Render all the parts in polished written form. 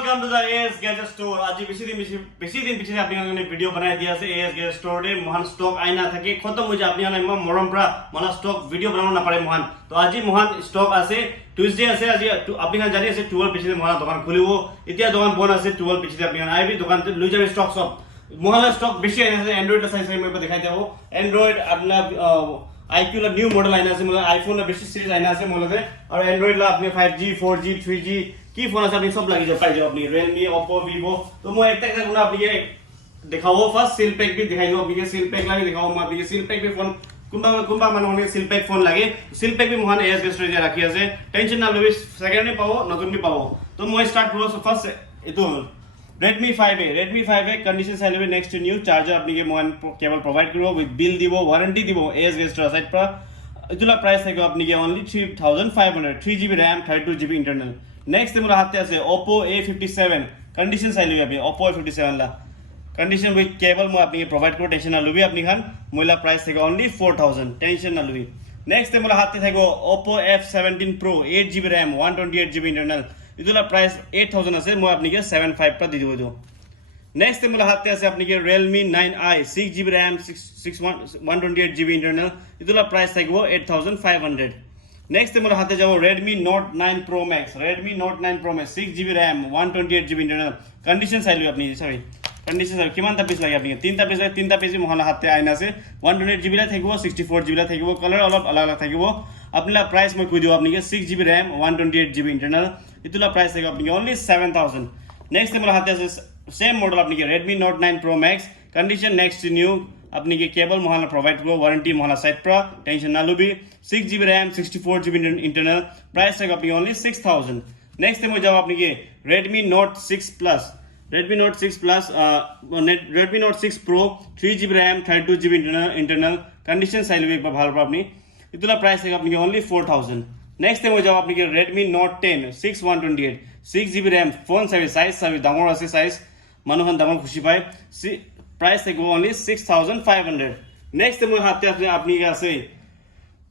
welcome to the AS Gadget Store. আজি বেছি দিন পিছতে আপোনালোকে ভিডিও বনাই দিয়া আছে AS Gadget Store ৰে মহান স্টক আইনা থাকে খতম হৈ যায় আপোনালোকে মৰম পৰা মনা স্টক ভিডিও বনাব না পারে মহান তো আজি মহান স্টক আছে টুইসডে আছে আজি আপোনালোকে জানি আছে 12 পিছতে মহান দোকান খুলিব এতিয়া দোকান বন্ধ আছে 12 পিছতে আপোনালোকে আইবি দোকানতে লৈ যাবে স্টক সব মহান স্টক বেশি আইনা আছে এন্ড্রয়েড সাইজ মই দেখাই দেব এন্ড্রয়েড আপনার IQ ला न्यू मॉडल आइना আছে मतलब आईफोन ला बेसी सीरीज आइना আছে मतलब और एंड्रॉइड ला अपने 5G 4G 3G की फोन আছে আপনি সব লাগি যাবে পাই যাবে আপনি Realme Oppo Vivo তো মই একটা গুণা আপনি দেখাবো ফার্স্ট সিল প্যাক भी दिखाई दो আপনি সিল প্যাক লাগে দেখাবো মই আপনি সিল প্যাক भी फोन কোনবা মানুহে সিল প্যাক फोन লাগে সিল প্যাক भी মহান AS Gadget Store রাখি আছে টেনশন না লবি সেকেন্ডে পাবো নতুন भी পাবো তো মই স্টার্ট করব ফার্স্ট এটো Redmi 5A condition চাই লবি নেক্সট নিউ চার্জার আপনি কে মহান কেবল প্রোভাইড করব উইথ বিল দিব ওয়ারেন্টি দিব AS Gadget Store সাইড পৰা এতুলা প্রাইস থাকে আপনি কে only 3500 3GB RAM 32GB internal next मेरा हाथ আছে Oppo A57 कंडीशन চাই লবি আপনি Oppo A57 লা कंडीशन विथ केबल মই আপনি প্রোভাইড করব টেনশন না লবি আপনি খান মইলা প্রাইস থেকে অনলি 4000 টেনশন না লবি नेक्स्ट मेरा हाथ থাকো Oppo F17 Pro 8GB RAM 128GB internal ইদুলা প্রাইস 8000 আছে মই আপনি কে 75 টা দি দিব দো नेक्स्ट मेरा हाथ আছে আপনি কে Realme 9i 6GB RAM 128GB internal ইদুলা প্রাইস থাকবো 8500 नेक्स्ट मेरा हाथे जाओ Redmi Note 9 Pro Max 6GB RAM 128GB internal condition চাই লই আপনি সরি कंडीशन সরি কিমানটা পিস লাগে আপনি তিনটা পিস লাগে তিনটা পিস মহলা হাতে আইনা আছে 128GB লা থাকিবো 64GB লা থাকিবো কালার অলপ আলাদা থাকিবো আপনার প্রাইস মই কই দিও আপনি 6GB RAM 128GB internal ইতুলা price থাকে আপনি only 7000 नेक्स्ट मेरा हाथे আছে सेम मॉडल আপনি Redmi Note 9 Pro Max condition next new अपनी के केबल मोहला प्रोवाइड करो वारंटी मोहला साइड पर टेंशन ना लुबी 6GB RAM 64GB internal price है अपनी ओनली 6000 नेक्स्ट टाइम जाओ अपनी के Redmi Note 6 Plus Redmi Note 6 Pro 3GB RAM 32GB internal condition side में एक बार भाल पर अपनी इतना प्राइस है अपनी ओनली 4000 नेक्स्ट टाइम जाओ अपनी के Redmi Note 10 6128 6GB RAM phone size डांगर আছে साइज মানুহ ডাঙৰ খুশি পায় प्राइस है ओनली 6500 नेक्स्ट मैं हाथ अपनी আছে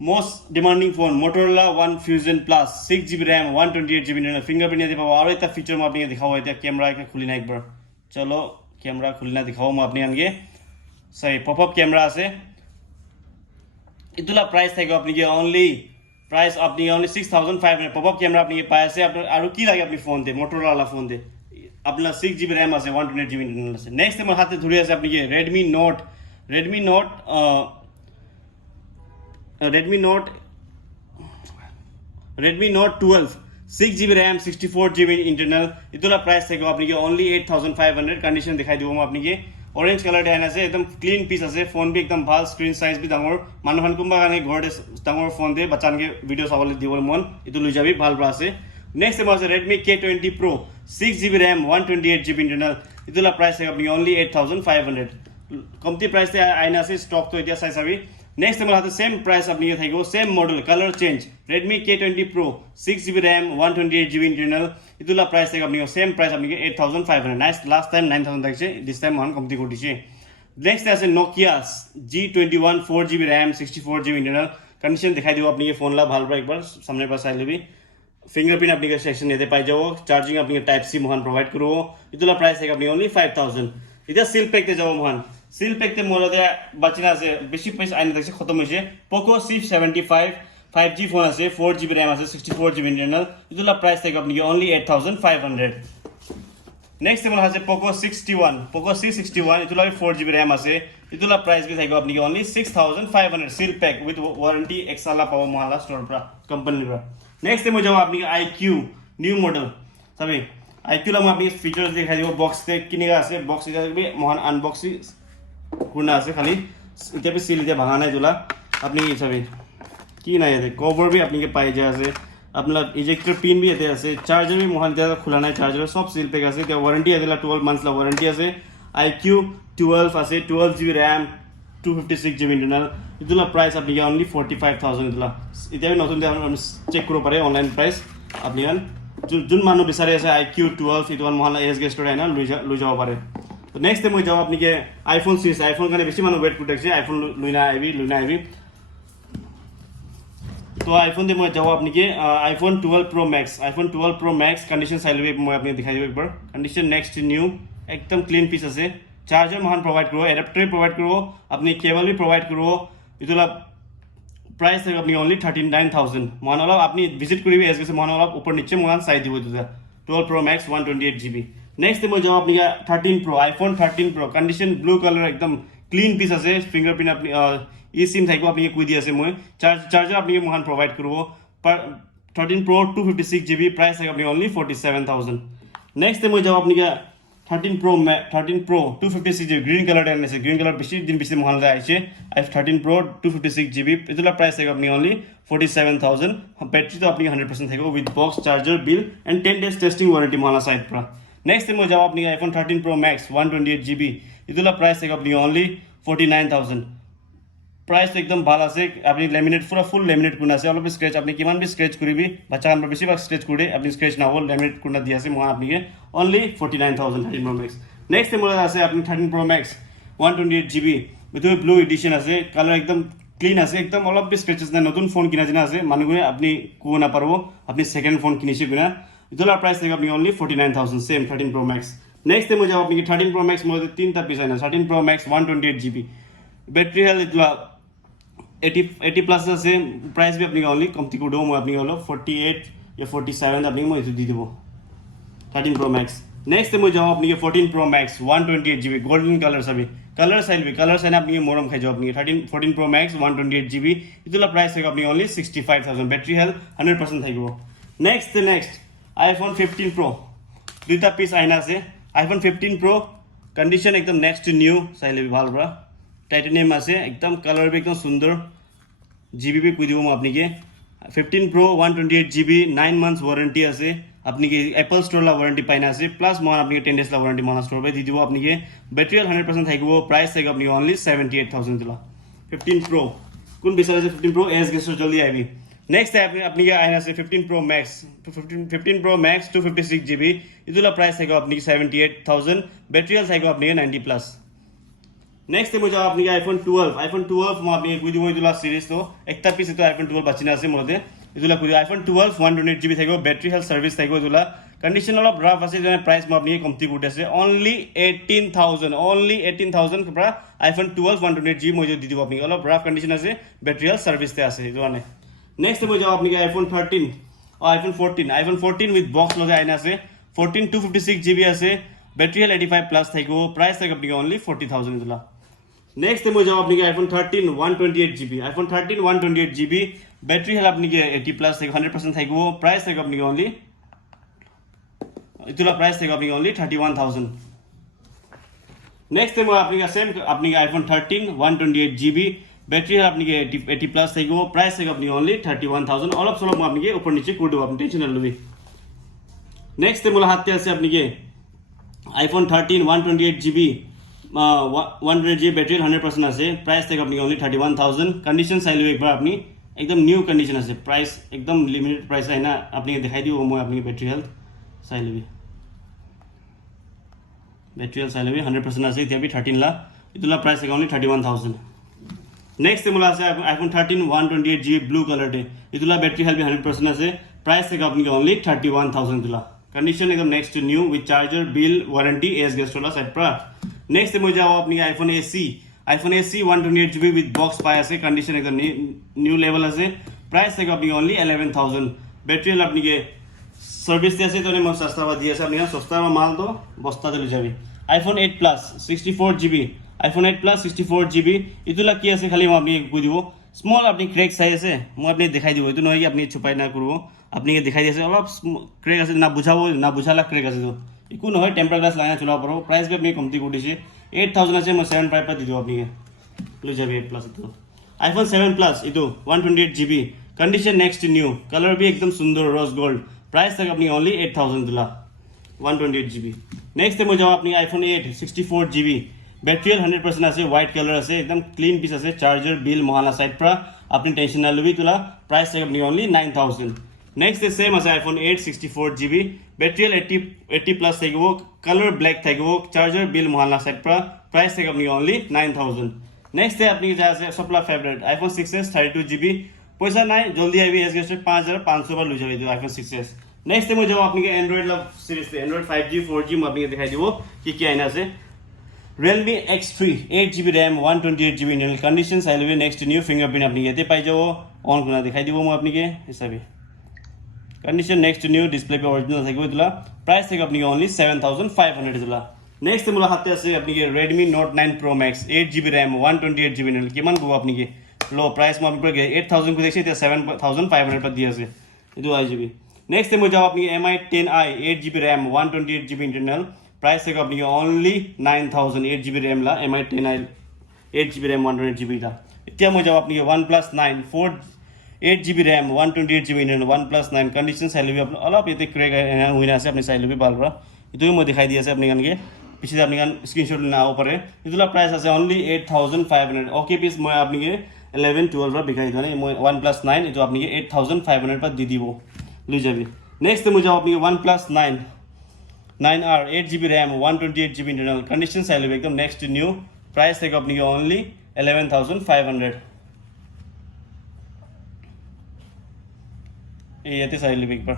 most demanding phone Motorola One Fusion Plus 6GB RAM 128GB internal fingerprint दे पाबो और এটা ফিচার মই আপনি দেখাবো এটা ক্যামেরা একটা খুলি না একবার চলো ক্যামেরা খুলি না দেখাবো মই আপনি আনগে সরি পপআপ ক্যামেরা আছে ইতুলা প্রাইস থাকে আপনি কি অনলি প্রাইস আপনি অনলি 6500 পপআপ ক্যামেরা আপনি পাই আছে আপনি আর কি লাগে আপনি ফোন দে Motorola ফোন দে अपना 6GB RAM আছে 128GB इंटरनल আছে नेक्स्ट আমার হাতে ধরে আছে আপনি কি Redmi Note 12 6GB RAM 64GB internal ইতলা প্রাইস থাকে আপনি কি only 8500 कंडीशन দেখাই দিব মই আপনি কি অরেঞ্জ কালার দেখাই আছে একদম ক্লিন পিস আছে ফোন भी एकदम ভাল স্ক্রিন সাইজ भी ডাঙৰ মানুহন কোনবা কানে ঘৰতে ডাঙৰ ফোন দে বাচ্চানকে ভিডিও চাবলৈ দিবৰ মন ইটো লৈ যাবি ভাল পৰা আছে नेक्स्ट है Redmi K20 Pro 6GB RAM 128GB internal इतला प्राइस है अपनी ओनली 8500 कमती प्राइस से आइना से स्टॉक तो इतिया साइज अभी नेक्स्ट है सेम प्राइस अपनी थाइगो same model colour change Redmi K20 Pro 6GB RAM 128GB internal इतला प्राइस है अपनी सेम प्राइस अपनी 8500 नाइस लास्ट टाइम 9000 तक से दिस टाइम मान कमती कर दिसे नेक्स्ट है Nokia G21 4GB RAM 64GB internal condition दिखाई दियो अपनी फोन ला ভাল एक बार सामने पास आई लेबी फिंगरप्रिंट अपनी सेक्शन येते पाई जाओ चार्जिंग अपनी टाइप सी मोहन प्रोवाइड करो इतला प्राइस है अपनी ओनली 5000 इधर सील पैक ते जाओ मोहन सील पैक ते मोलते बचना से बेसी पैसा आइन तक से खत्म होइसे Poco C75 5G फोन আছে 4GB RAM আছে 64GB इंटरनल इतला प्राइस है अपनी ओनली 8500 नेक्स्ट मोल আছে Poco C61 इतला 4GB RAM আছে इतला प्राइस भी থাকবে আপনি only 6500 seal pack with warranty एक साल पाओ मोहला स्टोर पर कंपनी पर नेक्स्ट टाइम जाओ आपनी IQ न्यू मॉडल सबै IQ ला मैं आपनी फीचर्स दिखाई दियो बॉक्स ते किनेगा আছে बॉक्स इटा भी मोहन अनबॉक्सिंग करना আছে खाली इटा भी सील इटा भागा নাই তোলা আপনি सबै কি নাই আছে কভার भी आपनी के पाई যায় আছে আপনার ইজেক্টর পিন भी এতে আছে চার্জার भी मोहन এটা খোলা নাই চার্জার সব সিল পেক আছে তে ওয়ারেন্টি আছে 12 মান্থস লা ওয়ারেন্টি আছে IQ 12 আছে 12GB RAM 256GB इंटरनल इतला प्राइस अपनी ओनली 45000 इतला इटा भी नतुन चेक करो पारे ऑनलाइन प्राइस अपनी जुन मानु बिचारे আছে IQ 12 इतवन Mohla AS Gadget Store आइना লৈ যাব পারে তো नेक्स्ट टाइम মই যাও আপনি के आईफोन सीरीज आईफोन কানে বেশি মাनु ওয়েট করতেছে आईफोन লইনা আইবি তো আইফোন দিয়ে মই যাব আপনাকে আইফোন 12 Pro Max কন্ডিশন চাই লবি মই আপনি দেখাই দিব একবার কন্ডিশন নেক্সট নিউ একদম ক্লিন পিস আছে চার্জার মহান প্রোভাইড করব এডাপ্টার প্রোভাইড করব আপনি কেবল भी প্রোভাইড করব ইতলা প্রাইস আছে আপনি অনলি 39000 মহান অলপ আপনি ভিজিট করিবি এস গেছে মহান অলপ উপর নিচে মহান চাই দিব দুটা 12 Pro Max 128GB নেক্সট মই যাব আপনি 13 Pro iPhone 13 Pro condition blue colour একদম ক্লিন পিস আছে ফিঙ্গারপ্রিন্ট আপনি ই সিম থাকবো আপনি কই দি আছে মই চার্জার আপনি মহান প্রোভাইড করব 13 Pro 256GB প্রাইস আছে আপনি অনলি 47000 নেক্সট মই যাব আপনি 13 Pro 256GB গ্রিন কালার আছে গ্রিন কালার বেশি দিন বেশি মহান আইছে 13 Pro 256GB এগুলা প্রাইস আছে আপনি অনলি 47000 ব্যাটারি তো আপনি 100% থাকবো with box charger bill and 10 days testing warranty মহালা সাইড প্রা নেক্সট মই যাব আপনি আইফোন 13 Pro Max 128GB এগুলা প্রাইস আছে আপনি অনলি 49000 প্রাইস একদম ভালো আছে আপনি ল্যামিনেট পুরো ফুল ল্যামিনেট কোন আছে অলপ স্ক্র্যাচ আপনি কিমান বি স্ক্র্যাচ করিবি বাচ্চা আমরা বেশিরভাগ স্ক্র্যাচ করে আপনি স্ক্র্যাচ না হল ল্যামিনেট কোনটা দিয়ে আছে মই আপনাকে অনলি 49000 13 Pro Max নেক্সট মোর আছে আপনি 13 Pro Max 128GB ভিতরে ব্লু এডিশন আছে কালার একদম ক্লিন আছে একদম অলপ বি স্ক্র্যাচেস না নতুন ফোন কিনা জানা আছে মানুষগুলো আপনি কো না পারবো আপনি সেকেন্ড ফোন কিনিছে কিনা ইতলা প্রাইস থেকে আপনি only 49000 same 13 Pro Max next মই যাব আপনি 13 Pro Max মধ্যে তিনটা পিস আছে 13 Pro Max 128GB battery health ইতলা 80 প্লাস আছে প্রাইস भी আপনি অনলি কমতি করে দেবো আপনি হলো 48 या 47 আপনি মই দি দেবো 13 Pro Max নেক্সট মই যাব আপনি 14 Pro Max 128GB golden colour সবই কালার চাইবি কালার চাইলে আপনি মরম খাই যাব আপনি 14 Pro Max 128GB ইতলা প্রাইস থেকে আপনি অনলি 65000 ব্যাটারি হেলথ 100% থাকব নেক্সট আইফোন 15 Pro দুইটা পিস আইনা আছে আইফোন 15 Pro কন্ডিশন একদম নেক্সট টু নিউ চাইলে ভালো ব্রা টাইটানিয়াম আছে একদম কালার भी एकदम সুন্দর জিবি भी কই দিব মই আপনাকে 15 Pro 128GB 9 months ওয়ারেন্টি আছে আপনি কি অ্যাপল স্টোর লা ওয়ারেন্টি পাইনা আছে প্লাস মই আপনাকে 10 days লা ওয়ারেন্টি মনা স্টোর পে দি দিব আপনাকে ব্যাটারি 100% থাকব প্রাইস থেকে আপনি অনলি 78000 দিলা 15 Pro কোন বিচার আছে 15 Pro এস গেছো জলদি আইবি নেক্সট আপনি আইনা আছে 15 Pro Max 15 Pro Max 256GB ইদুলা price থেকে আপনি 78000 ব্যাটারি থাকব আপনি 90 প্লাস নেক্সট মই যাব আপনি আইফোন 12 মই আপনি কই দিব ইদুলা সিরিজ তো একটা পিস তো আইফোন 12 বাচিনা আছে মধ্যে ইদুলা কই আইফোন 12 128GB থাকব ব্যাটারি হেলথ সার্ভিস থাকব ইদুলা কন্ডিশন অলপ রাফ আছে যেনে প্রাইস মই আপনি কমতি করতে আছে অনলি 18000 কপরা আইফোন 12 128GB মই দি দিব আপনি অলপ রাফ কন্ডিশন আছে ব্যাটারি হেলথ সার্ভিস তে আছে ইদুলা নে নেক্সট মই যাব আপনি আইফোন 13 আইফোন 14 উইথ বক্স লগে আইনা আছে 14 256GB আছে ব্যাটারি হেলথ 85 প্লাস থাকব প্রাইস থাকব আপনি অনলি 40000 ইদুলা নেক্সট মই যাব আপনি iPhone 13 128GB iPhone 13 128GB battery health আপনি 80 প্লাস থেকে 100% থাকব প্রাইস থেকে আপনি অনলি ইতলা প্রাইস থেকে আপনি অনলি 31000 নেক্সট মই আপনি আইফোন 13 128GB ব্যাটারি হেল আপনি 80 প্লাস থাকব প্রাইস থেকে আপনি অনলি 31000 অলপ সলপ মই আপনি উপর নিচে করে দেব আপনি টেনশন না লবি নেক্সট মোর হাতে আছে আপনি আইফোন 13 128GB 128GB ব্যাটারি 100% আছে প্রাইস থেকে আপনি অনলি 31000 কন্ডিশন চাইলে একবার আপনি একদম নিউ কন্ডিশন আছে প্রাইস একদম লিমিটেড প্রাইস আছে না আপনি দেখাই দিব মই আপনি ব্যাটারি হেলথ চাইলে ব্যাটারি হেলথ চাইলে 100% আছে এতিয়া 13 লা ইতলা প্রাইস থেকে অনলি 31000 নেক্সট মোলা আছে আইফোন 13 128GB ব্লু কালার দে ইতলা ব্যাটারি হেলথ 100% আছে প্রাইস থেকে আপনি অনলি 31000 দিলা কন্ডিশন একদম next two new with charger bill warranty এস গেস্টলা সাইড প্রা নেক্সট মই যাব আপনি iPhone AC 128GB with box পাই আছে কন্ডিশন একদম নিউ লেভেল আছে প্রাইস থেকে আপনি অনলি 11000 ব্যাটারি হেল আপনি সার্ভিস দিয়ে আছে তো মই সস্তা বা দিয়ে আছে আপনি সস্তা মাল তো বস্তা দিলে যাবে iPhone 8 plus 64GB iPhone 8 plus 64GB ইতুলা কি আছে খালি মই আপনি কই দিব স্মল আপনি ক্র্যাক চাই আছে মই আপনি দেখাই দিব এটো নহয় কি আপনি ছুপাই না করব আপনি দেখাই দিয়েছে অলপ ক্র্যাক আছে না বুঝাবো না বুঝালা ক্র্যাক আছে তো একো নহয় টেম্পার গ্লাস লাইনা চলাব পারো প্রাইস भी আপনি কমতি করে দিছে 8000 আছে মই 75 পা দি দিব আপনি লৈ যাবে 8 প্লাস তো আইফোন 7 প্লাস ইতো 128GB condition next new colour भी एकदम সুন্দর রোজ গোল্ড প্রাইস থেকে আপনি অনলি 8000 দিলা 128GB নেক্সট মই যাও আপনি আইফোন 8 64GB ব্যাটারি 100% আছে হোয়াইট কালার আছে একদম ক্লিন পিস আছে চার্জার বিল মহানা সাইড পরা আপনি টেনশন না লবি তোলা প্রাইস থেকে আপনি অনলি 9000 নেক্সট সেম আছে আইফোন 8 64GB ব্যাটারি 80 প্লাস থাকব কালার ব্ল্যাক থাকব চার্জার বিল মহানা সাইড পরা প্রাইস থেকে আপনি অনলি 9000 নেক্সট আপনি যা আছে সবলা ফেভারিট আইফোন 6s 32GB পয়সা নাই জলদি আইবি এস গেস্ট 5500 বার লই যাবে এই আইফোন 6s নেক্সট মই যাব আপনি অ্যান্ড্রয়েড লাভ সিরিজ অ্যান্ড্রয়েড 5G 4G মই আপনি দেখাই দিব কি আইনা আছে Realme X3 8GB RAM 128GB internal condition চাই লবি নেক্সট নিউ ফিঙ্গারপ্রিন্ট আপনি ইয়াতে পাই যাব অন কোনা দেখাই দিব মই আপনি হিসাবে कंडीशन नेक्स्ट न्यू डिस्प्ले पे ओरिजिनल থাকিব দিলা প্রাইস থেকে আপনি অনলি 7500 দিলা নেক্সট মোলা হাতে আছে আপনি Redmi Note 9 Pro Max 8GB RAM 128GB internal কিমান গো আপনি লো প্রাইস মই আপনি 8000 কো দেখছি 7500 पर दिया আছে ಇದು আইজিবি নেক্সট মই যাও আপনি MI 10i 8GB RAM 128GB internal price থেকে আপনি অনলি 9000 8GB RAM লা MI 10i 8GB RAM 128GB টা এতিয়া মই যাও আপনি OnePlus 9 8GB RAM 128GB internal OnePlus 9 condition চাই লবি আপনি অলপ এতে ক্র্যাক হইনা আছে আপনি চাই লবি ভালরা ইটোই মই দেখাই দি আছে আপনি কানকে পিছে আপনি কান স্ক্রিনশট নাও পারে ইটোলা প্রাইস আছে অনলি 8500 ওকে পিস মই আপনি 11 12 রা বিকাই ধরে মই OnePlus 9 ইটো আপনি 8500 पर দি দিব লই যাবি নেক্সট মই যাও আপনি OnePlus 9R 8GB RAM 128GB internal condition চাই লবি একদম নেক্সট নিউ প্রাইস থেকে আপনি অনলি 11500 ইয়াতে চাই লবি একবার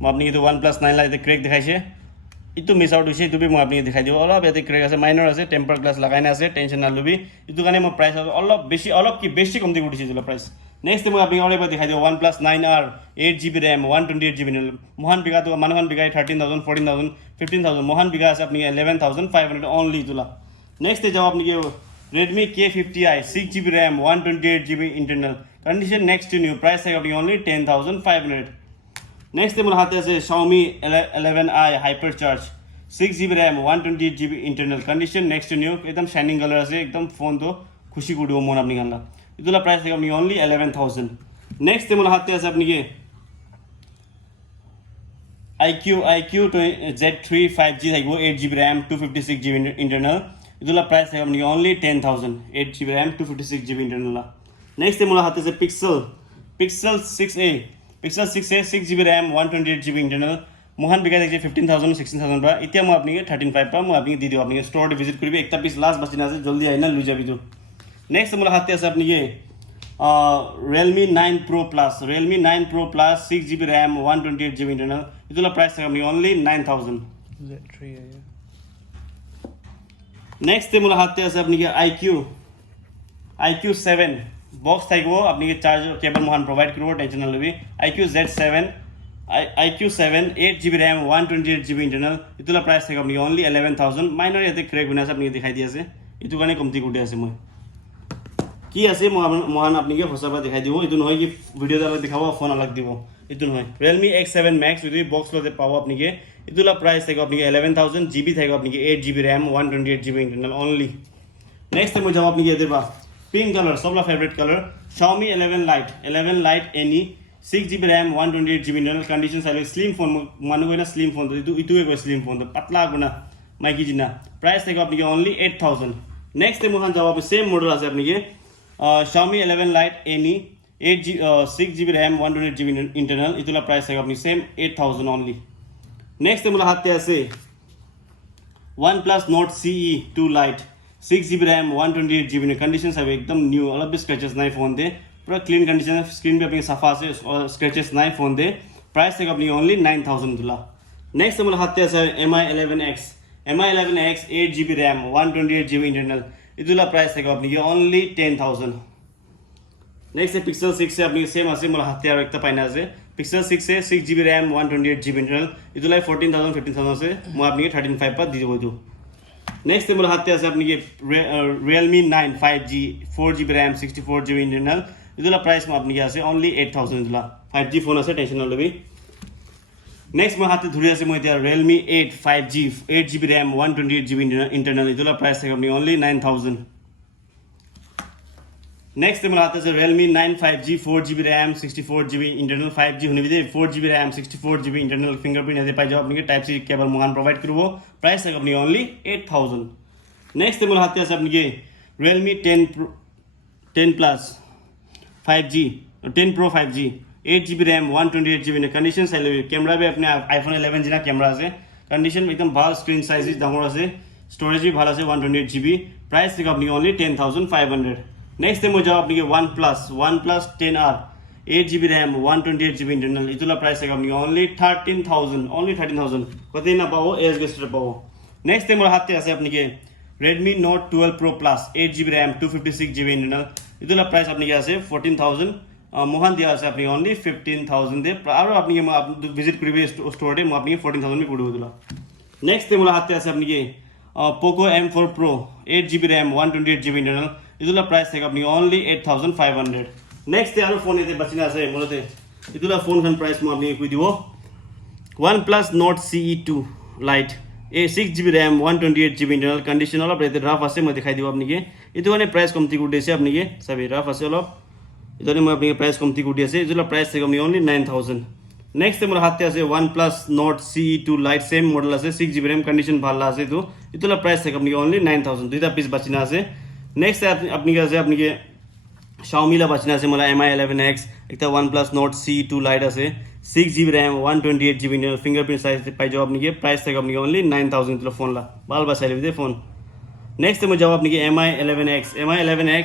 মই আপনি কিন্তু OnePlus 9 লা এতে ক্র্যাক দেখাইছে ইটো মিস আউট হইছে ইটো মই আপনি দেখাই দিব অলপ এতে ক্র্যাক আছে মাইনর আছে টেম্পার গ্লাস লাগাইনা আছে টেনশন না লবি ইটো কানে মই প্রাইস অলপ কি বেশি কম দি উঠিছে দিলা প্রাইস নেক্সট মই আপনি অলপ দেখাই দিব OnePlus 9R 8GB RAM 128GB মহান বিঘা তো মানহান বিঘা 13000 14000 15000 মহান বিঘা আছে আপনি 11500 অনলি তুলা নেক্সট যাও আপনি Redmi K50i 6GB RAM 128GB internal condition next to new price tag আপনি only 10500 next মোর হাতে আছে Xiaomi 11i Hypercharge 6GB RAM 128GB internal condition next to new একদম শাইনিং কালার আছে একদম ফোন তো খুশি করিব মন আপনি গানলা ইদুলা প্রাইস tag আপনি only 11000 next মোর হাতে আছে আপনি IQ Z3 5G থাকবো 8GB RAM 256GB internal ইদুলা প্রাইস থাকে আপনি only 10000 8GB RAM 256GB internal next মোলা হাতে আছে Pixel 6a 6GB RAM 128GB internal Mohan বিঘা দেখছে 15000 16000 বা এতিয়া মই আপনি 135 পা মই আপনি দি দিও আপনি স্টোরে ভিজিট করবে একটা পিস লাস্ট বাসিনা আছে জলদি আইনা লই যাবি তো নেক্সট মোলা হাতে আছে আপনি Realme 9 Pro Plus 6GB RAM 128GB internal ইদুলা প্রাইস থাকে আপনি অনলি 9000 Z3 নেক্সট মোলা হাতে আছে আপনি IQ7 বক্স থাকবো আপনি চার্জার কেবল মহান প্রোভাইড করব টেনশন না লবি IQ7 8GB RAM 128GB internal ইতুলা প্রাইস থাকে আপনি অনলি 11000 মাইনর এতে ক্র্যাক হইনা আছে আপনি দেখাই দি আছে ইতু কানে কমতি গুটি আছে মই কি আছে মহান আপনিকে ফসাবা দেখাই দিব ইতু নহয় কি ভিডিও দালা দেখাবো ফোন আলাগ দিব ইতু নহয় Realme X7 Max যদি বক্স লতে পাবো আপনিকে ইতুলা প্রাইস থাকে আপনি 11000 GB থাকে আপনি 8GB RAM 128GB internal only next মই যাব আপনি দেবা পিঙ্ক কালার সবলা favourite colour Xiaomi 11 Lite any 6GB RAM 128GB internal condition সাইলে স্লিম ফোন মানু কইনা স্লিম ফোন ইতুই কই স্লিম ফোন পাতলা গুনা মাইকি জিনা প্রাইস থাকে আপনি only 8000 next মোহান যাব আপনি সেম মডেল আছে আপনি Xiaomi 11 Lite any 6GB RAM 128GB internal ইতুলা প্রাইস থাকে আপনি সেম 8000 only next মোলা হাতে আছে OnePlus Nord CE 2 Lite 6GB RAM 128GB conditions have एकदम न्यू अलग भी स्क्रैचेस नहीं फोन दे पूरा क्लीन कंडीशन है स्क्रीन पे अपनी सफा से स्क्रैचेस नहीं फोन दे प्राइस तक अपनी ओनली 9000 दुला नेक्स्ट हम हाथे है MI 11X 8GB RAM 128GB internal इदुला प्राइस तक अपनी ओनली 10000 नेक्स्ट है Pixel 6 से अपनी सेम আছে মোলা হাতে আর একটা পাইনা আছে Pixel 6 से 6GB RAM 128GB internal इदुला 14000 15000 আছে মই আপনি 135 पर দি দেব তো नेक्स्ट मोर हाथे আছে আপনি Realme 9 5G 4GB RAM 64GB internal ইদুলা প্রাইস মো আপনি আছে only 8000 ইদুলা 5G ফোন আছে টেনশন নলবি নেক্সট মোর হাতে ধরে আছে মই Realme 8 5G 8GB RAM 128GB internal ইদুলা প্রাইস থাকে আপনি only 9000 नेक्स्ट मोर हाथे আছে Realme 9 5G 4GB RAM 64GB internal 5G हुने बिदे 4GB RAM 64GB internal fingerprint আছে পাই যাও আপনি টাইপ সি কেবল মোহান প্রোভাইড করব প্রাইস আছে আপনি only 8000 नेक्स्ट मोर हाथे আছে আপনি Realme 10 Plus 5G 10 Pro 5G 8GB RAM 128GB condition চাইলে ক্যামেরা भी अपने iPhone 11 জিনা ক্যামেরা আছে कंडीशन एकदम ভাল স্ক্রিন সাইজ ডাঙর আছে স্টোরেজ भी ভাল আছে 128GB প্রাইস আছে আপনি only 10500 नेक्स्ट टाइम जाओ अपनी one plus 10R 8GB RAM 128GB internal इतना प्राइस है अपनी ओनली 13,000 कतई ना पाओ एस गेस्ट पाओ नेक्स्ट टाइम हाथ আছে अपनी के Redmi Note 12 Pro Plus 8GB RAM 256GB internal इतना प्राइस अपनी के আছে 14,000 मोहन दिया আছে अपनी ओनली 15,000 दे और अपनी विजिट करिबे स्टोर दे अपनी 14,000 में पड़ो दिला नेक्स्ट टाइम हाथ আছে अपनी के Poco M4 Pro 8GB RAM 128GB internal इतना प्राइस है अपनी ओनली 8,500 नेक्स्ट यार फोन ये बचना আছে মূলতে ইতুলা ফোন খান প্রাইস মু আপনি কই দিব OnePlus Nord CE2 Lite ए 6GB RAM 128GB internal condition অলপ রেতে রাফ আছে মই দেখাই দিব আপনি কে ইতু মানে প্রাইস কমতি করতেছে আপনি কে সবই রাফ আছে অলপ ইতনে মই আপনি প্রাইস কমতি করতেছে ইতুলা প্রাইস থেকে আপনি ओनली 9,000 नेक्स्ट मोर हाथे আছে OnePlus Nord CE2 Lite same model আছে 6GB रैम कंडीशन ভালো আছে তো ইতুলা প্রাইস থেকে আপনি ओनली 9,000 দুইটা পিস বাচিনা আছে नेक्स्ट আপনি কে আছে আপনি কে Xiaomi ला बचना আছে मला Mi 11X एक OnePlus Nord CE2 Lite আছে 6GB RAM 128GB internal fingerprint size पाई जाओ अपनी के प्राइस तक अपनी ओनली 9,000 तो फोन ला बाल बसाइले दे फोन नेक्स्ट में जाओ अपनी के Mi 11X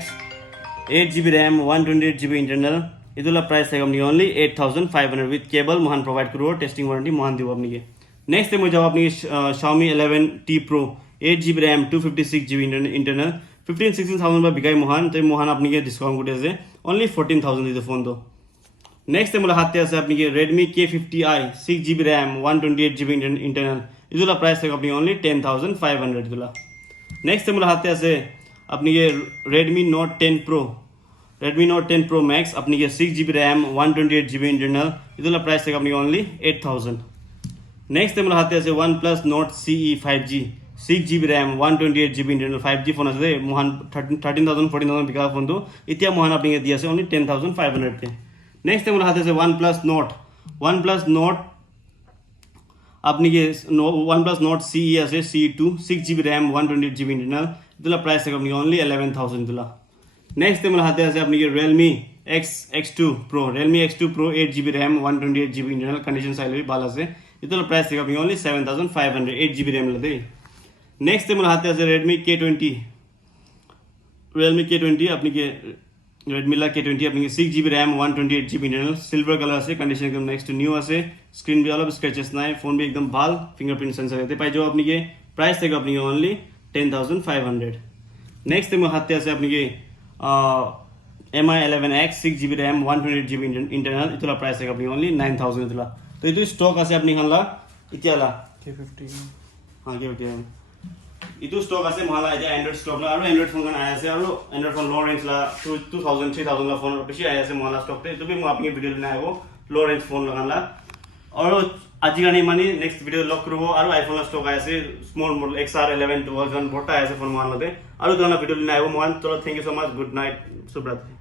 8GB RAM 128GB internal इतला प्राइस तक अपनी only 8,500 with cable Mohan provide करो टेस्टिंग वारंटी मोहन दियो अपनी के नेक्स्ट में जाओ अपनी Xiaomi 11T Pro 8GB RAM 256GB internal 15-16,000 में बिकाई मोहन तो मोहन अपनी के डिस्काउंट गुटे से ओनली 14,000 दे फोन तो नेक्स्ट मोला हाथे আছে আপনি के Redmi K50i 6GB RAM 128GB internal इतला प्राइस है अपनी ओनली 10,500 इतला नेक्स्ट मोला हाथे আছে अपनी के Redmi Note 10 Pro Max अपनी के 6GB रैम 128GB इंटरनल इतला प्राइस है अपनी ओनली 8,000 नेक्स्ट मोला हाथे আছে OnePlus Nord CE 5G 6GB RAM 128GB internal 5G phone আছে মোহন 13,000 14,000 বিকা ফোন তো ইতিয়া মোহন আপনি কে দিয়াছে ओनली 10,500 তে नेक्स्ट टाइम हाथ से OnePlus Note अपनी के OnePlus Note CE আছে CE2 6GB RAM 128GB internal इतला प्राइस है अपनी ओनली 11,000 इतला नेक्स्ट टाइम हाथ से अपनी के Realme X2 Pro 8GB RAM 128GB internal condition साइल भी बाला से इतला प्राइस है अपनी ओनली 7,500 8GB रैम लदे नेक्स्ट टाइम हाथ से Realme K20 अपनी के Redmi ला K20 अपनी 6GB RAM 128GB internal silver colour से कंडीशन एकदम नेक्स्ट न्यू আছে स्क्रीन भी अलग स्क्रैचेस ना है फोन भी एकदम भाल फिंगरप्रिंट सेंसर रहते पाई जो अपनी के प्राइस तक अपनी ओनली 10,500 नेक्स्ट में हाथ আছে अपनी के Mi 11X 6GB RAM 128GB internal इतला प्राइस तक अपनी ओनली 9,000 इतला तो इतो स्टॉक আছে अपनी खानला इतियाला K50 हां K50 इतो स्टॉक আছে মহালা এটা এন্ড্রয়েড স্টক লা আৰু এন্ড্ৰয়েড ফোন গান আই আছে আৰু এন্ড্রয়েড ফোন লো রেঞ্জ লা 2000 3000 লা ফোন বেশি আই আছে মহালা স্টক তে তো भी মই আপনি ভিডিও না আইবো লো রেঞ্জ ফোন লাগানলা আৰু আজি গানি মানি নেক্সট ভিডিও লক কৰব আৰু আইফোন লা স্টক আই আছে স্মল মডেল XR11 2000 বটা আই আছে ফোন মহালা তে আৰু তোনা ভিডিও না আইবো মহান তো থ্যাংক ইউ সো মাচ গুড নাইট শুভরাত্রি।